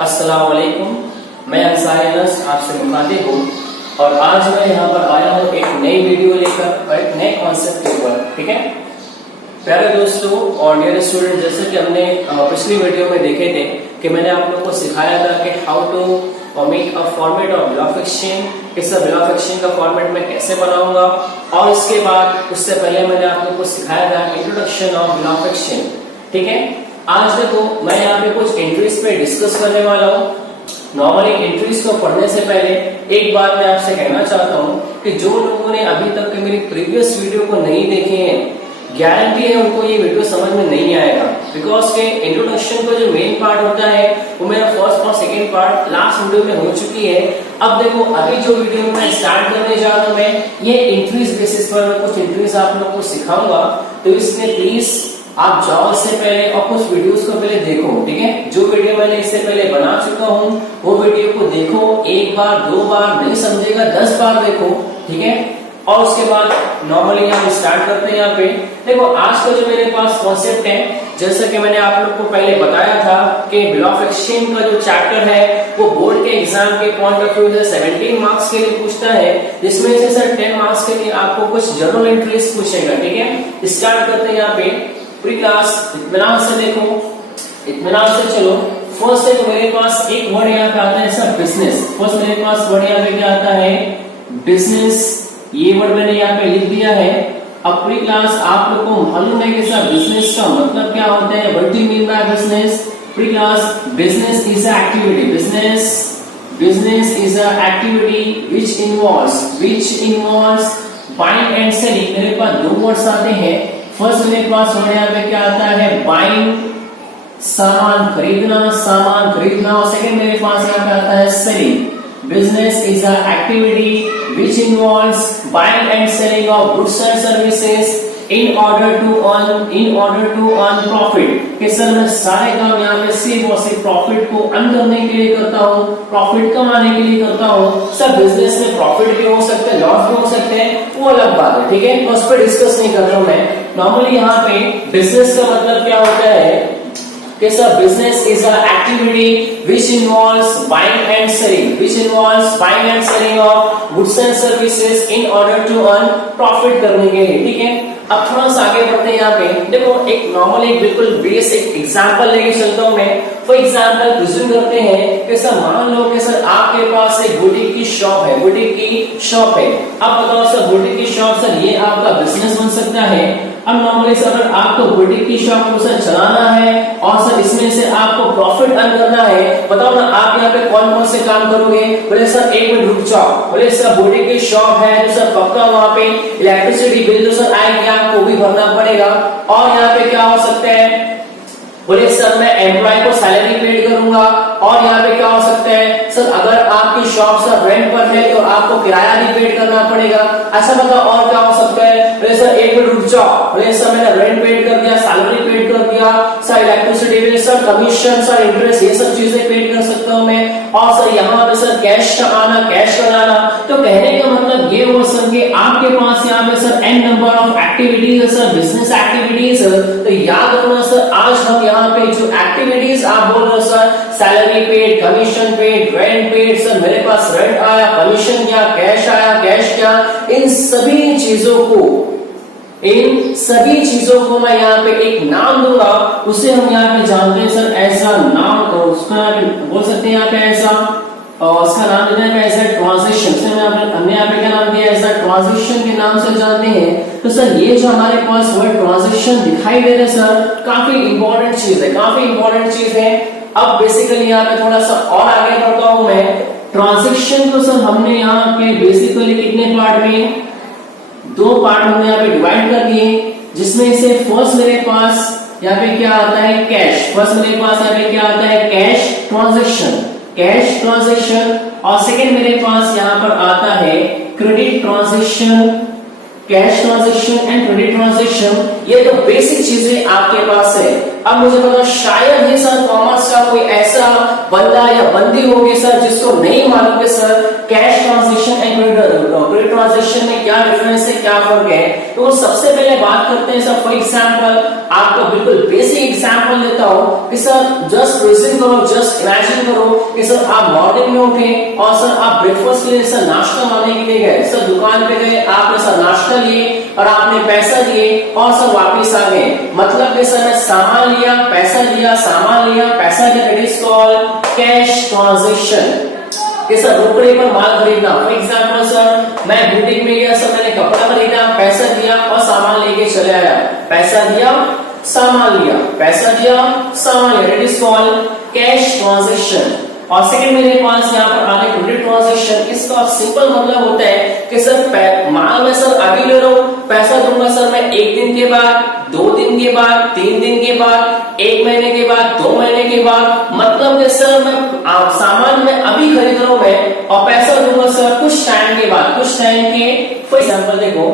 अस्सलाम वालेकुम। मैं अंसारी अनस आपसे मुखातिब हूँ और आज मैं यहाँ पर आया हूँ एक नई वीडियो लेकर और एक नए कॉन्सेप्ट के ऊपर। ठीक है प्यारे दोस्तों और डियर स्टूडेंट, जैसे कि हमने पिछली वीडियो में देखे थे कि मैंने आप लोगों को सिखाया था कि how to make a format of bill of exchange. इस बिल ऑफ एक्सचेंज का फॉर्मेट मैं कैसे बनाऊंगा, और इसके बाद उससे पहले मैंने आप लोगों को सिखाया था introduction of bill of exchange. ठीक है, आज देखो मैं यहाँ पे कुछ एंट्रीज पे डिस्कस करने वाला हूँ। नॉर्मली एंट्रीज को पढ़ने से पहले एक बात मैं आपसे कहना चाहता हूँ कि जो लोगों ने अभी तक के मेरी प्रीवियस वीडियो को नहीं देखे हैं, गारंटी है उनको ये वीडियो समझ में नहीं आएगा, बिकॉज के इंट्रोडक्शन का जो मेन पार्ट होता है वो मेरा फर्स्ट और सेकंड पार्ट लास्ट वीडियो में हो चुकी है। अब देखो अभी जो वीडियो मैं स्टार्ट करने जा रहा हूँ, मैं ये एंट्रीज बेसिस पर मैं कुछ एंट्रीज आप लोग को सिखाऊंगा, तो इसमें प्लीज आप जाओ इससे पहले और कुछ वीडियोस को पहले देखो। ठीक है, जो वीडियो मैंने इससे पहले बना चुका हूँ वो वीडियो को देखो, एक बार दो बार नहीं समझेगा 10 बार देखो। ठीक है, और उसके बाद नॉर्मली हम स्टार्ट करते हैं। यहाँ पे देखो आज का जो मेरे पास कॉन्सेप्ट है, जैसा कि मैंने आप लोग को पहले बताया था कि बिल ऑफ एक्सचेंज का जो चैप्टर है वो बोर्ड के एग्जाम के पॉइंट ऑफ व्यू से 17 मार्क्स के लिए पूछता है, जिसमें से सर 10 मार्क्स के लिए आपको कुछ जनरल एंट्रीज पूछेगा। ठीक है, स्टार्ट करते हैं। यहाँ पे प्री क्लास इत्मीनान से देखो, इत्मीनान से चलो। फर्स्ट है तो मेरे पास एक वर्ड यहाँ पे आता है सर बिजनेस। फर्स्ट मेरे पास वर्ड यहाँ पे क्या आता है, बिजनेस। ये वर्ड मैंने यहाँ पे लिख दिया है। अब प्री क्लास आप लोग को मालूम है कि सर बिजनेस का मतलब क्या होता है, what do you mean by business. Pre class business is a activity, business is a activity which involves buying and selling. मेरे पास दो वर्ड्स आते हैं। फर्स्ट मेरे पास वर्ड यहाँ पे क्या आता है, बाइंग, सामान खरीदना, और सेकंड मेरे पास यहाँ पे आता है selling. Business is an activity which involves buying and selling of goods and services in order to earn profit। कि सर मैं सारे काम यहाँ पे सिर्फ और सिर्फ प्रॉफिट को अर्न करने के लिए करता हूँ, प्रॉफिट कमाने के लिए करता हूँ। सर बिजनेस में प्रॉफिट भी हो सकते हैं, लॉस भी हो सकते हैं, वो अलग बात है। ठीक है, उस पर डिस्कस नहीं कर रहा हूँ मैं। नॉर्मली यहाँ पे बिजनेस का मतलब क्या होता है कि sir business is a activity which involves buying and selling of goods and services in order to earn profit करने के लिए। ठीक है, अब थोड़ा सा आगे बढ़ते हैं। यहाँ पे देखो एक नॉर्मली बिल्कुल बेसिक एग्जांपल लेके चलता हूँ मैं। फॉर एग्जांपल प्रिज्यूम करते हैं कि सर मान लो कि सर आपके पास एक बुटीक की शॉप है, अब बताओ सर बुटीक की शॉप, सर ये आपका बिजनेस बन सकता है। अब नॉर्मली सर अगर आपको बुटीक की शॉप को सर चलाना है और सर इसमें से आपको प्रॉफिट अर्न करना है, बताओ ना आप यहाँ पे कौन कौन से काम करोगे। बोले सर एक मिनट रुक जाओ, बोले सर बुटीक की शॉप है तो सर पक्का वहाँ पे इलेक्ट्रिसिटी बिल जो सर आएगी आपको भी भरना पड़ेगा। और यहाँ पे क्या हो सकता है, बोले सर मैं एम्प्लॉय को सैलरी पेड करूंगा। और यहाँ पे क्या हो सकता है, सर अगर आपकी शॉप सर रेंट पर है तो आपको किराया भी पेड करना पड़ेगा। ऐसा बताओ और क्या हो सकता है। बोले सर एक मिनट रुक जाओ, बोले सर मैंने रेंट पेड कर दिया, सैलरी पेड कर दिया, sir electricity bill, sir commission, sir interest, ये सब चीजें पेड कर सकता हूँ मैं। और सर यहाँ पे सर कैश का आना, कैश का जाना। तो कहने का मतलब ये हो सर कि आपके पास यहाँ पे sir n number of activities है सर, बिजनेस एक्टिविटीज। तो याद रखना सर आज हम यहाँ पे जो एक्टिविटीज आप बोल रहे हो sir, salary paid, commission paid, rent paid, sir मेरे पास रेंट आया, कमीशन क्या, कैश आया, कैश क्या, इन सभी चीजों को मैं यहाँ पे एक नाम दूंगा, उसे हम यहाँ पे जानते हैं सर ऐसा नाम, उसका बोल सकते हैं यहाँ पे ऐसा, और उसका नाम देना है ऐसा ट्रांजिशन। हमने यहाँ पे क्या नाम दिया, ऐसा ट्रांजिशन के नाम से जानते हैं। तो सर ये जो हमारे पास वर्ड ट्रांजिशन दिखाई दे रहे हैं सर, काफी इंपॉर्टेंट चीज है। अब बेसिकली यहाँ पे थोड़ा सा और आगे बढ़ता हूँ मैं। ट्रांजिशन को सर हमने यहाँ पे बेसिकली कितने पार्ट में, 2 पार्ट हमने यहाँ पे डिवाइड कर दिए, जिसमें से फर्स्ट मेरे पास यहाँ पे क्या आता है, कैश। फर्स्ट मेरे पास यहाँ पे क्या आता है, कैश ट्रांजैक्शन, और सेकंड मेरे पास यहाँ पर आता है credit transaction, cash transaction and credit transaction. ये तो बेसिक चीजें आपके पास है। अब मुझे पता शायद ही सर कॉमर्स का कोई ऐसा बंदा या बंदी होगी सर जिसको नहीं मालूम कि sir cash transaction and credit transaction में क्या डिफरेंस है, क्या फर्क है? तो सबसे पहले बात करते हैं सर, फॉर एग्जांपल आपको बिल्कुल बेसिक एग्जांपल देता हूं कि सर जस्ट प्रेजेंट करो, जस्ट इमेजिन करो कि सर आप मॉर्निंग में उठे और सर आप ब्रेकफास्ट के लिए सर नाश्ता लाने के लिए गए, सर दुकान पे गए, आपने सर नाश्ता लिए और आपने पैसा दिए और सर वापस आ गए, मतलब कि सर सामान लिया, पैसा दिया, सामान लिया, पैसा दिया, it is called cash transaction. कि सर रोकड़े पर माल खरीदना, फॉर एग्जांपल सर मैं बुटीक में गया, सर मैंने कपड़ा खरीदा, पैसा दिया और सामान लेके चले आया, पैसा दिया, सामान लिया, पैसा दिया, सामान लिया, it is called cash transaction. और सेकंड मेरे पास यहाँ पर आने क्रेडिट ट्रांजैक्शन, इसका सिंपल मतलब होता है कि सर माल मैं सर अभी ले रहा हूँ, पैसा दूंगा सर मैं 1 दिन के बाद, 2 दिन के बाद, 3 दिन के बाद, 1 महीने के बाद, 2 महीने के बाद, मतलब कि सर मैं सामान मैं अभी खरीद रहा हूँ मैं और पैसा दूंगा सर कुछ टाइम के बाद, कुछ टाइम के। फॉर एग्जाम्पल देखो,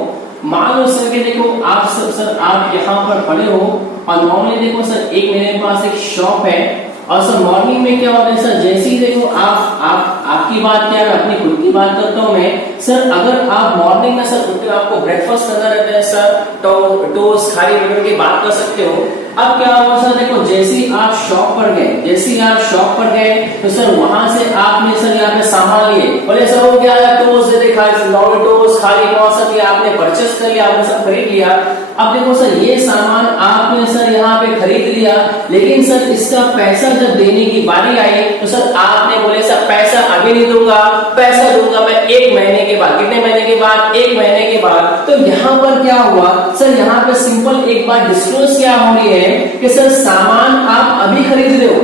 मान लो सर कि देखो आप सर आप यहाँ पर खड़े हो और नॉर्मली देखो सर एक मेरे पास एक शॉप है और सर मॉर्निंग में क्या होता है सर, जैसे ही देखो आपकी बात क्या है, अपनी खुद की बात करता हूँ मैं सर, अगर आप मॉर्निंग में सर उठते आपको ब्रेकफास्ट करना रहता है सर, तो टोस्ट खाली ब्रेड की बात कर सकते हो। अब क्या होगा सर, देखो जैसे ही आप शॉप पर गए, जैसे ही आप शॉप पर गए तो सर वहां से आपने सर यहाँ पे सामान लिए, बोले सर वो क्या है, टोस्ट दे टोस्ट खाली सर आपने परचेस कर लिया, आपने सब खरीद लिया। अब देखो सर ये सामान आपने सर यहाँ पे खरीद लिया, लेकिन सर इसका पैसा जब देने की बारी आई तो सर आपने बोले सर पैसा अभी नहीं दूंगा, पैसा दूंगा मैं 1 महीने के बाद। कितने महीने के बाद? 1 महीने के बाद। तो यहाँ पर क्या हुआ सर, यहाँ पे सिंपल एक बात डिस्क्लोज क्या हो रही है कि सर सामान आप अभी खरीद रहे हो,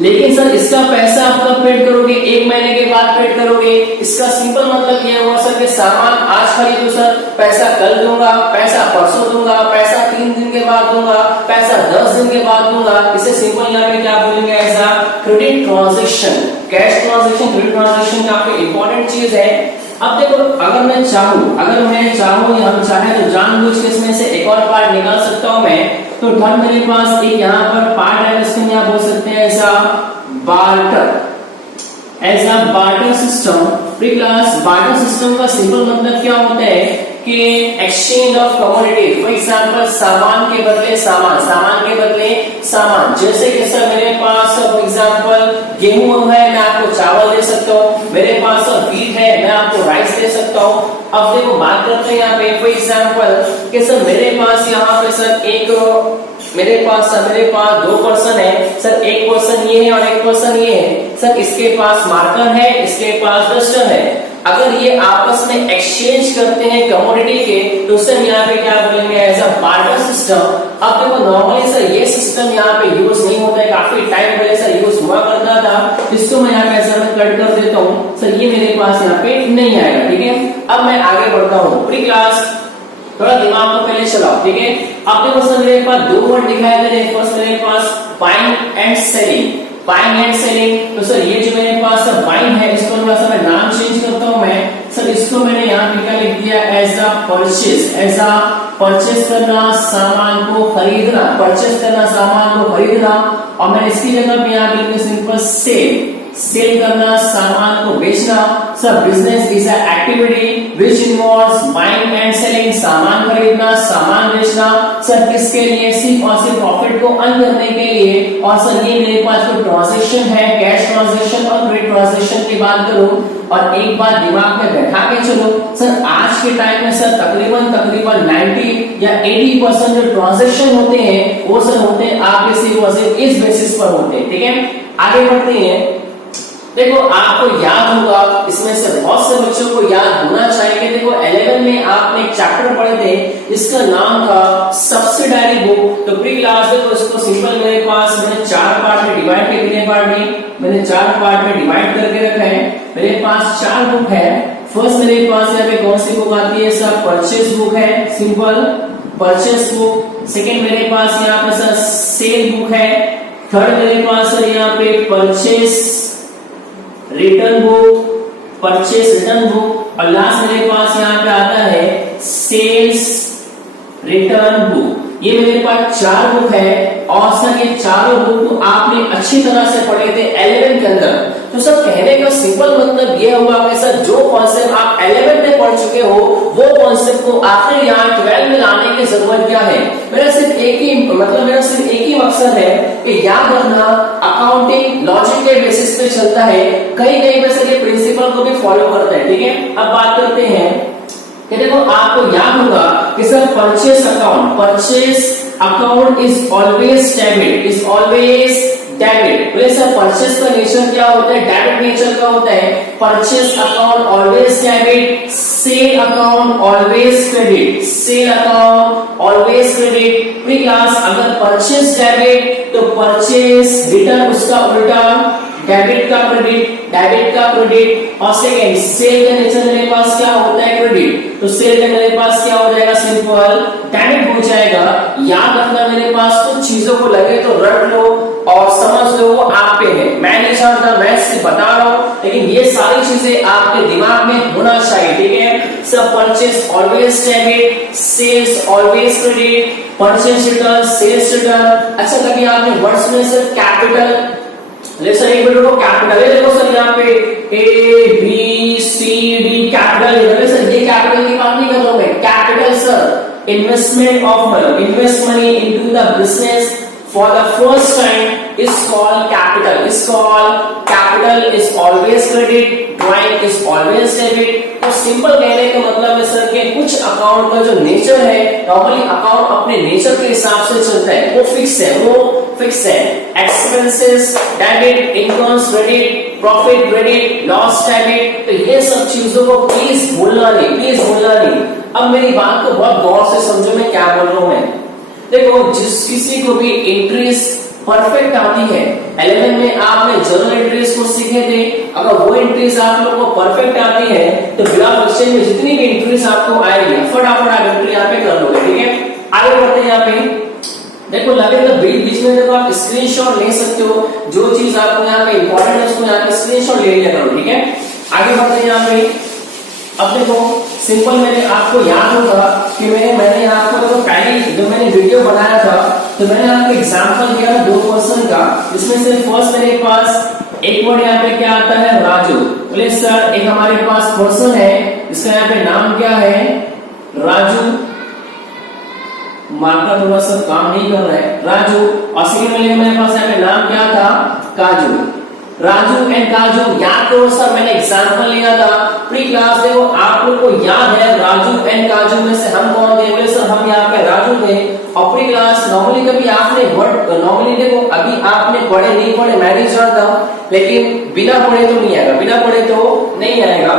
लेकिन सर इसका पैसा आप कब पेड करोगे? 1 महीने के बाद पेड करोगे। इसका सिंपल मतलब ये हुआ सर कि सामान आज खरीदो सर, पैसा कल दूंगा, पैसा परसों दूंगा, पैसा 3 दिन के बाद दूंगा, पैसा 10 दिन के बाद दूंगा। इसे सिंपल यहाँ पे क्या बोलेंगे, ऐसा credit transaction. Cash transaction, credit transaction काफी इंपॉर्टेंट चीज है। अब देखो अगर मैं चाहूं हम चाहे तो जानबूझ के इसमें से एक और पार्ट निकाल सकता हूं मैं, तो थर्ड मेरे पास एक यहाँ पर पार्ट है, इसको आप बोल सकते हैं ऐसा barter system. Pre class barter system का सिंपल मतलब क्या होता है कि exchange of commodity. For example सामान के बदले सामान, सामान के बदले सामान। जैसे कि सर मेरे पास फॉर एग्जांपल गेहूं है, मैं आपको चावल दे सकता हूँ, मेरे पास व्हीट है, मैं आपको राइस दे सकता हूँ। अब देखो बात करते हैं यहाँ पे फॉर एग्जांपल कि सर मेरे पास यहाँ पे सर मेरे पास 2 पर्सन है सर, एक पर्सन ये है और एक पर्सन ये है सर, इसके पास मार्कर है, इसके पास डस्टर है। अगर ये आपस में एक्सचेंज करते हैं कमोडिटी के, तो सर यहाँ पे क्या बोलेंगे, एज अ बार्टर सिस्टम। अब देखो नॉर्मली सर ये सिस्टम यहाँ पे यूज नहीं होता है, काफी टाइम पहले सर यूज हुआ करता था, इसको मैं यहाँ पे ऐसा कट कर देता हूँ सर, ये मेरे पास यहाँ पे नहीं आएगा। ठीक है, अब मैं आगे बढ़ता हूँ। प्री क्लास थोड़ा दिमाग को पहले चलाओ। ठीक है, अब देखो सर मेरे पास 2 वर्ड दिखाई दे रहे हैं। फर्स्ट मेरे पास buying and selling, buying and selling. तो सर ये जो मेरे पास सर बाइंग है, इसको थोड़ा सा मैं नाम चेंज करता हूं मैं सर, इसको मैंने यहाँ पे क्या लिख दिया, as a purchase. As a purchase करना, सामान को खरीदना, परचेज करना, सामान को खरीदना। और मैं इसकी जगह पे यहाँ पे सिंपल सेल, सेल करना, सामान को बेचना। Sir business is a activity which involves buying and selling, सामान खरीदना, सामान बेचना। सर किसके लिए? सिर्फ और सिर्फ प्रॉफिट को अर्न करने के लिए। और सर ये मेरे पास जो ट्रांजैक्शन है, कैश ट्रांजैक्शन और क्रेडिट ट्रांजैक्शन की बात करूं, और एक बात दिमाग में बैठा के चलो सर, आज के टाइम में सर तकरीबन 90 या 80% जो ट्रांजैक्शन होते हैं वो सर होते हैं आपके सिर्फ और सिर्फ इस बेसिस पर होते हैं। ठीक है, आगे बढ़ते हैं। देखो आपको याद होगा, इसमें से बहुत से बच्चों को याद होना चाहिए कि देखो 11 में आपने एक चैप्टर पढ़े थे, इसका नाम था सब्सिडायरी बुक। तो प्री क्लास देखो इसको सिंपल मेरे पास मैंने 4 पार्ट में डिवाइड किया। कितने पार्ट में? मैंने 4 पार्ट में डिवाइड करके रखा है। मेरे पास 4 बुक है। फर्स्ट मेरे पास यहाँ पे कौन सी बुक आती है सर? परचेज बुक है, सिंपल परचेज बुक। सेकेंड मेरे पास यहाँ पे सर सेल बुक है। थर्ड मेरे पास सर यहाँ पे purchase return book, purchase return book. और लास्ट मेरे पास यहाँ पे आता है सेल्स रिटर्न बुक। ये मेरे पास 4 बुक है और सर ये चारों बुक को आपने अच्छी तरह से पढ़े थे 11 के अंदर। तो सर कहने का सिंपल मतलब ये हुआ कि सर 11th में पढ़ चुके हो वो कॉन्सेप्ट को आखिर यहाँ 12 में लाने की जरूरत क्या है? मेरा सिर्फ एक ही मकसद है कि याद रखना अकाउंटिंग लॉजिक के बेसिस पे चलता है, कहीं कहीं पे सर ये प्रिंसिपल को भी फॉलो करता है। ठीक है, अब बात करते हैं कि देखो आपको याद होगा कि sir purchase account is always debit. बोले सर परचेस का नेचर क्या होता है? डेबिट नेचर का होता है। Purchase account always debit, sale account always credit. Pre class अगर परचेस डेबिट तो परचेस रिटर्न उसका उल्टा डेबिट का क्रेडिट और सेकेंड सेल का नेचर मेरे पास क्या होता है? क्रेडिट। तो सेल का मेरे पास क्या हो जाएगा? सिंपल डेबिट हो जाएगा। याद रखना मेरे पास कुछ चीजों को लगे तो रट लो और समझ लो, वो आप पे है, मैं नहीं जानता, मैं सिर्फ बता रहा हूं, लेकिन ये सारी चीजें आपके दिमाग में होना चाहिए। ठीक है, सब purchase always debit, sales always credit, purchase return, sales return. अच्छा कभी आपने वर्ड्स में सर कैपिटल, सर एक मिनट को कैपिटल है, देखो सर यहाँ पे A B C D capital है, सर ये कैपिटल की बात नहीं कर रहा हूं मैं। Capital sir investment of money, invest money into the business for the first time is called capital, is always credit, drawing is always debit। तो सिंपल कहने का मतलब है सर कि कुछ अकाउंट का जो नेचर है, नॉर्मली अकाउंट अपने नेचर के हिसाब से चलता है, वो फिक्स है। Expenses debit, incomes credit, profit credit, loss debit. तो ये सब चीजों को प्लीज भूलना नहीं। अब मेरी बात को बहुत गौर से समझो, मैं क्या बोल रहा हूं मैं। देखो जिस किसी को भी एंट्रीज परफेक्ट आती है, 11 में आपने जर्नल एंट्रीज को सीखे थे, अगर वो एंट्रीज आप लोगों को परफेक्ट आती है तो बिना क्वेश्चन में जितनी भी एंट्रीज आपको आएगी फटाफट आप एंट्री यहाँ पे कर लोगे। ठीक है, आगे बढ़ते हैं। यहाँ पे देखो लगे तो बीच में देखो आप स्क्रीनशॉट ले सकते हो, जो चीज आपको यहाँ पे इंपॉर्टेंट है उसको यहाँ पे स्क्रीनशॉट ले लिया करो। ठीक है, आगे बढ़ते हैं। यहाँ पे अब देखो सिंपल मैंने आपको याद होगा कि मैंने आपको देखो पहले जो मैंने वीडियो बनाया था तो मैंने आपको एग्जांपल दिया था 2 पर्सन का, जिसमें से फर्स्ट मेरे पास एक वर्ड यहाँ पे क्या आता है? राजू। बोले सर एक हमारे पास पर्सन है जिसका यहाँ पे नाम क्या है? राजू। मार्कर थोड़ा सा काम नहीं कर रहा है, राजू। और सेकंड मेरे पास यहाँ पे नाम क्या था? काजू। राजू एंड काजू याद करो सर, मैंने एग्जांपल लिया था प्री क्लास। देखो आप लोग को याद है राजू एंड काजू में से हम कौन थे? बोले सर हम यहाँ पे राजू थे। और प्री क्लास नॉर्मली कभी आपने वर्ड नॉर्मली देखो अभी आपने पढ़े नहीं पढ़े मैं नहीं जानता, लेकिन बिना पढ़े तो नहीं आएगा।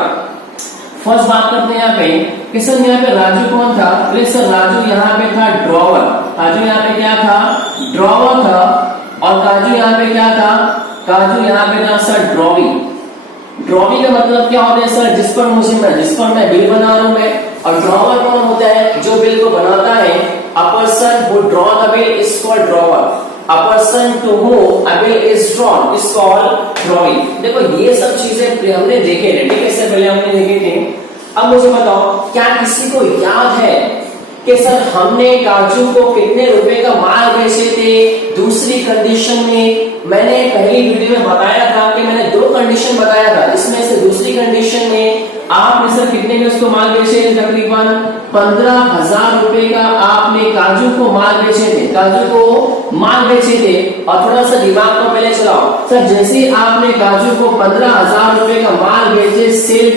फर्स्ट बात करते हैं यहाँ पे कि सर यहाँ पे राजू कौन था? बोले सर राजू यहाँ पे था ड्रॉवर। राजू यहाँ पे क्या था? ड्रॉवर था। और काजू यहाँ पे क्या था? काजू यहाँ पे था सर ड्रॉविंग। ड्रॉविंग का मतलब क्या होता है सर? जिस पर मैं बिल बना रहा हूं मैं। और ड्रॉवर कौन होता है? जो बिल को बनाता है। A person who draw the bill is called drawer. A person to whom a bill is drawn is called drawing. देखो ये सब चीजें हमने देखे थे, ठीक है, इससे पहले हमने देखे थे। अब मुझे बताओ क्या किसी को याद है कि सर हमने काजू को कितने रुपए का माल बेचे थे? दूसरी कंडीशन में मैंने पहली वीडियो में बताया था कि मैंने 2 कंडीशन बताया था, इसमें से दूसरी कंडीशन में आपने सर कितने में उसको माल बेचे थे? तकरीबन 15,000 रुपए का आपने काजू को माल बेचे थे। और थोड़ा सा दिमाग को पहले चलाओ सर, जैसे आपने काजू को 15,000 रुपए का माल बेचे सेल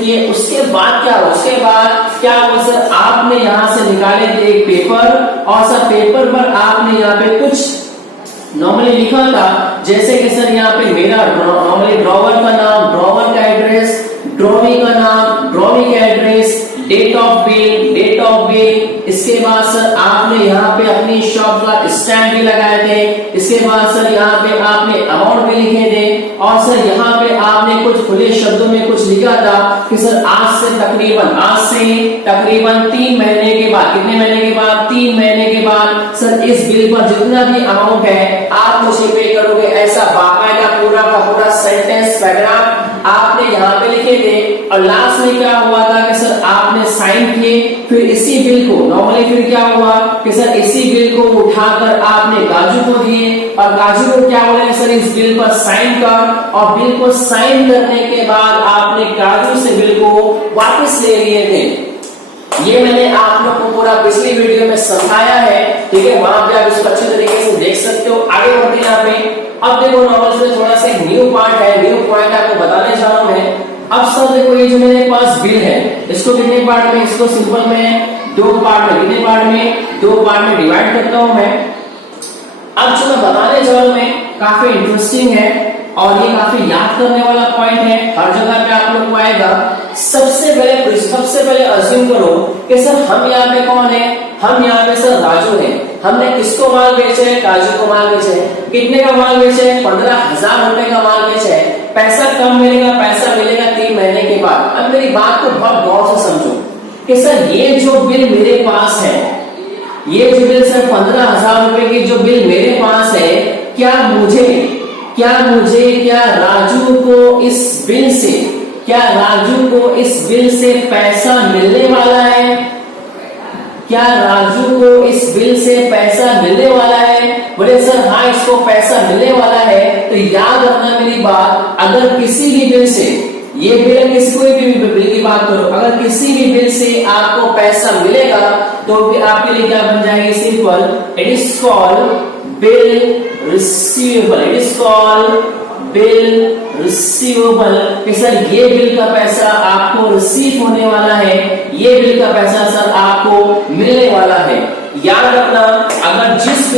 किए, उसके बाद क्या हुआ? सर आपने यहाँ से निकाले थे एक पेपर, और सर पेपर पर आपने यहाँ पे कुछ नॉर्मली लिखा था, जैसे कि सर यहाँ पे मेरा नॉर्मली ड्रॉवर का नाम, ड्रॉवर का एड्रेस, ड्रॉवी का नाम, ड्रॉवी का एड्रेस, डेट ऑफ बिल। इसके बाद सर आपने यहाँ पे अपनी शॉप का स्टैम्प भी लगाए थे। इसके बाद सर यहाँ पे आपने अमाउंट भी लिखे थे। और सर यहाँ पे आपने कुछ खुले शब्दों में कुछ लिखा था कि सर आज से तकरीबन 3 महीने के बाद, कितने महीने के बाद? 3 महीने के बाद सर इस बिल पर जितना भी अमाउंट है आप मुझे पे करोगे। ऐसा बाकायदा पूरा का पूरा सेंटेंस पैराग्राफ आपने यहाँ पे लिखे थे और लास्ट में क्या हुआ था कि सर आपने साइन किए, फिर इसी बिल को नॉर्मली फिर क्या हुआ कि सर इसी बिल को उठाकर आपने काजू को दिए और काजू को क्या बोले सर इस बिल पर साइन कर, और बिल को साइन करने के बाद आपने काजू से बिल को वापस ले लिए थे। ये मैंने आप लोग को पूरा पिछली वीडियो में समझाया है, ठीक है, वहां पे आप इसको अच्छे तरीके से देख सकते हो। आगे बढ़ते हैं यहाँ पे। अब देखो नॉर्मल से थोड़ा सा न्यू पार्ट है, न्यू पॉइंट आपको बताने जा रहा हूं मैं। अब सर देखो ये जो मेरे पास बिल है इसको कितने पार्ट में, इसको सिंपल में दो पार्ट में, कितने पार्ट में, दो पार्ट में डिवाइड करता हूं मैं। अब जो मैं बताने जा रहा हूं मैं काफी इंटरेस्टिंग है और ये काफी याद करने वाला पॉइंट है, हर जगह पे आप लोग को आएगा। सबसे पहले अज्यूम करो कि सर हम यहाँ पे कौन है, हम यहाँ पे सर राजू हैं। हमने किसको माल बेचे है, काजू को माल बेचे है। कितने का माल बेचे है, 15,000 रुपए का माल बेचे है। पैसा कब मिलेगा, पैसा मिलेगा 3 महीने के बाद। अब मेरी बात को बहुत गौर से समझो कि सर ये जो बिल मेरे पास है, ये जो बिल सर 15,000 रुपए की जो बिल मेरे पास है, क्या राजू को इस बिल से पैसा मिलने वाला है? क्या राजू को इस बिल से पैसा मिलने वाला है? बोले सर हाँ इसको पैसा मिलने वाला है। तो याद रखना मेरी बात, अगर किसी भी बिल से, ये बिल किसी कोई भी बिल की बात करो, अगर किसी भी बिल से आपको पैसा मिलेगा तो भी आपके लिए क्या बन जाएगी, simple, it is called bill receivable. It is called bill receivable कि सर ये बिल का पैसा आपको रिसीव होने वाला है, ये बिल का पैसा सर आपको मिलने वाला है। याद रखना, अगर जिस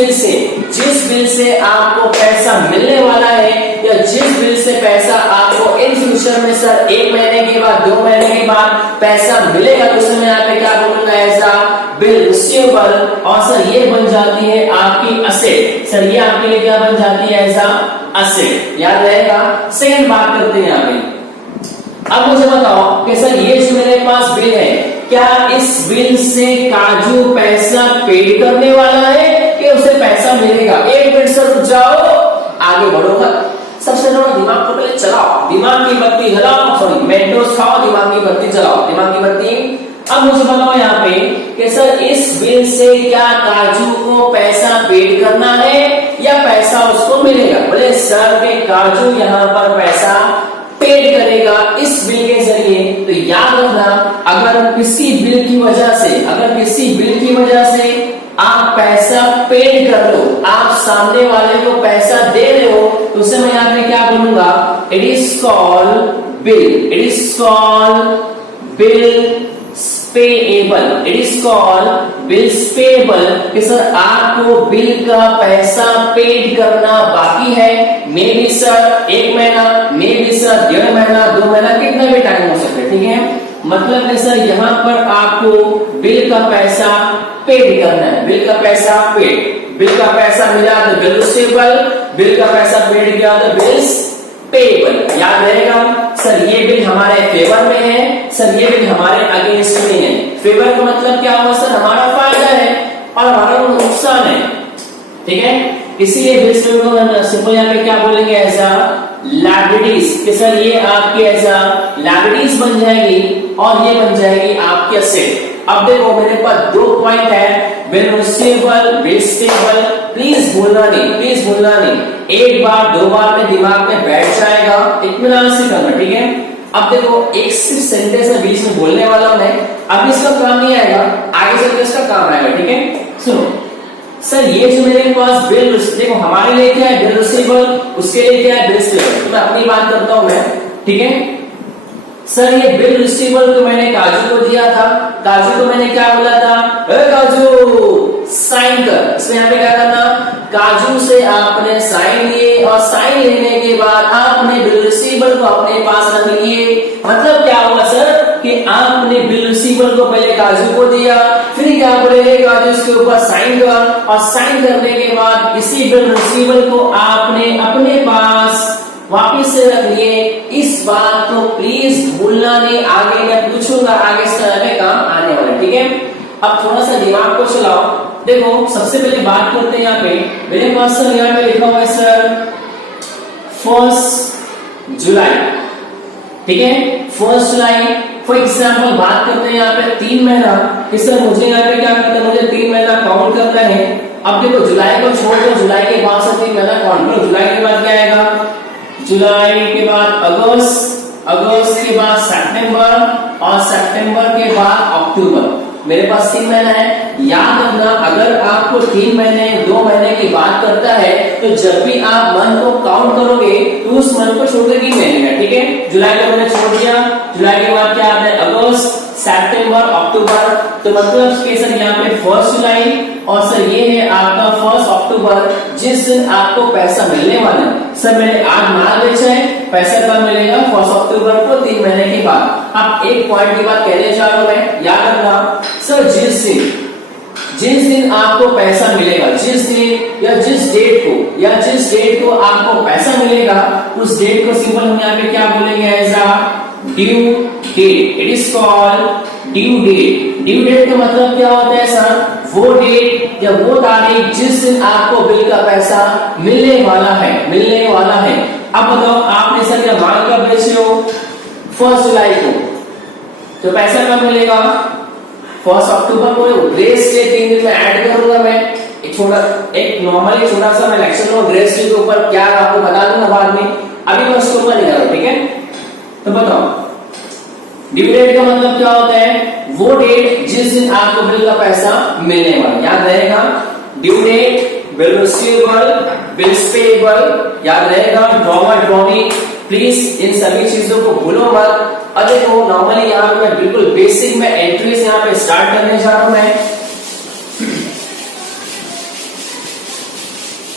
बिल से आपको पैसा मिलने वाला है या जिस बिल से पैसा आपको इन फ्यूचर में सर 1 महीने के बाद, 2 महीने के बाद पैसा मिलेगा, तो उसमें यहाँ पे क्या बोलना है, ऐसा बिल रिसीवेबल, और सर ये बन जाती है आपकी असेट। सर ये आपके लिए क्या बन जाती है, ऐसा असेट। याद रहेगा। सेकंड बात करते हैं यहाँ पे। अब मुझे बताओ कि सर ये जो मेरे पास बिल है, क्या इस बिल से काजू पैसा पेड करने वाला है कि उसे पैसा मिलेगा? एक मिनट सर रुक जाओ, आगे बढ़ोगा। सबसे थोड़ा दिमाग को पहले चलाओ, दिमाग की बत्ती जलाओ, सॉरी मेंटोस खाओ, दिमाग की बत्ती जलाओ, दिमाग की बत्ती। अब मुझे बताओ यहाँ पे कि सर इस बिल से क्या काजू को पैसा पेड करना है या पैसा उसको मिलेगा? बोले सर के काजू यहाँ पर पैसा पेड करेगा इस बिल के जरिए। तो याद रखना, अगर किसी बिल की वजह से आप पैसा पेड कर लो, आप सामने वाले को पैसा दे रहे हो, तो उसे मैं यहाँ पे क्या बोलूंगा, it is called bill, it is called bill payable, it is called bills payable कि सर आपको बिल का पैसा पेड करना बाकी है। मे बी सर 1 महीना, मे बी सर 1.5 महीना, 2 महीना, कितना भी टाइम हो सकता है, ठीक है। मतलब है सर यहाँ पर आपको बिल का पैसा पेड करना है, बिल का पैसा पेड, बिल का पैसा मिला तो बिल रिसीवेबल, बिल का पैसा पेड किया तो बिल्स पेएबल। याद रहेगा। सर ये बिल हमारे फेवर में है, सर ये बिल हमारे अगेंस्ट में है। फेवर का मतलब क्या हुआ, सर हमारा फायदा है और हमारा नुकसान है, ठीक है। इसीलिए बिल को सिंपल यहाँ पे क्या बोलेंगे, ऐसा लायबिलिटीज, कि सर ये आपकी ऐसा लायबिलिटीज बन जाएगी और ये बन जाएगी आपकी असेट। अब देखो मेरे पास 2 पॉइंट है, bill receivable, bill payable. Please भूलना नहीं, एक बार 2 बार में दिमाग में बैठ जाएगा, इत्मीनान से करना, ठीक है। अब देखो एक सिर्फ सेंटेंस है बीच में बोलने वाला हूं मैं, अब इसका काम नहीं आएगा, आगे चलकर इसका काम आएगा, ठीक है। सुनो सर ये जो मेरे पास बिल, देखो हमारे लिए क्या है बिल रिसीवेबल, उसके लिए क्या है बिल पेएबल। तो मैं अपनी बात करता हूं मैं, ठीक है। सर ये बिल रिसीवेबल तो मैंने काजू को दिया था, काजू को मैंने क्या बोला था, काजू साइन कर। इसमें यहाँ पे क्या करना, काजू से आपने साइन लिए और साइन लेने के बाद आपने बिल रिसीवेबल को अपने पास रख लिए। मतलब क्या हुआ सर कि आपने बिल रिसीवेबल को पहले काजू को दिया, फिर क्या बोले काजू इसके ऊपर साइन कर, और साइन करने के बाद इसी बिल रिसीवेबल को आपने अपने पास वापिस से रख लिए। इस बात को प्लीज भूलना नहीं, आगे मैं पूछूंगा, आगे समय में काम आने वाला, ठीक है। अब थोड़ा सा दिमाग को चलाओ। देखो सबसे पहले बात करते हैं यहाँ पे, मेरे पास सर यहाँ पे लिखा हुआ है सर 1 जुलाई, ठीक है। फर्स्ट जुलाई फॉर एग्जाम्पल बात करते हैं यहाँ पे 3 महीना कि सर मुझे यहाँ पे क्या करना है, मुझे 3 महीना काउंट करना है। अब देखो जुलाई को छोड़ दो, जुलाई के बाद से 3 महीना काउंट करो। जुलाई के बाद क्या आएगा, जुलाई के बाद अगस्त, अगस्त के बाद सितंबर और सितंबर के बाद अक्टूबर। मेरे पास 3 महीना है। याद रखना अगर आपको 3 महीने 2 महीने की बात करता है तो जब भी आप मंथ को काउंट करोगे तो उस मंथ को छोड़कर 3 महीने का, ठीक है। जुलाई को मैंने छोड़ दिया, जुलाई के बाद क्या आता है अगस्त, सितंबर, अक्टूबर। तो मतलब कि सर यहाँ पे 1 जुलाई और सर ये है आपका 1 अक्टूबर जिस दिन आपको पैसा मिलने वाला है। सर मैंने आज माल बेचा है, पैसा कब मिलेगा 1 अक्टूबर को 3 महीने के बाद। अब एक पॉइंट की बात कहने जा रहा हूं मैं, याद रखना सर जिस दिन आपको पैसा मिलेगा, जिस दिन या जिस डेट को आपको पैसा मिलेगा उस डेट को सिंपल हम यहाँ पे क्या बोलेंगे as a due date. It is called due date. Due date का मतलब क्या होता है सर, वो डेट या वो तारीख जिस दिन आपको बिल का पैसा मिलने वाला है। अब बताओ आपने सर क्या माल कब बेचे हो 1 जुलाई को, तो पैसा कब मिलेगा 1 अक्टूबर को। ग्रेस डे 3 दिन में ऐड करूंगा मैं, एक नॉर्मली छोटा सा मैं लेक्चर लूंगा ग्रेस डे के ऊपर, क्या आपको बता दूंगा बाद में, अभी मैं उसको ऊपर नहीं कर रहा, ठीक है। तो बताओ ड्यू डेट का मतलब क्या होता है, वो डेट जिस दिन आपको बिल का पैसा मिलने वाला। याद रहेगा due date, bill receivable, bills payable, याद रहेगा ड्रॉवर ड्रॉविंग। प्लीज इन सभी चीजों को भूलो मत। अब देखो नॉर्मली यहाँ पे मैं बिल्कुल बेसिक में एंट्रीज यहाँ पे स्टार्ट करने जा रहा हूं मैं।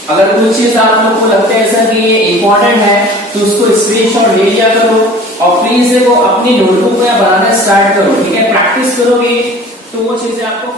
अगर कुछ चीज आप लोग को लगता है सर कि ये इंपॉर्टेंट है तो उसको स्क्रीनशॉट ले लिया करो और प्लीज देखो अपनी नोटबुक में बनाना स्टार्ट करो, ठीक है। प्रैक्टिस करोगे तो वो चीजें आपको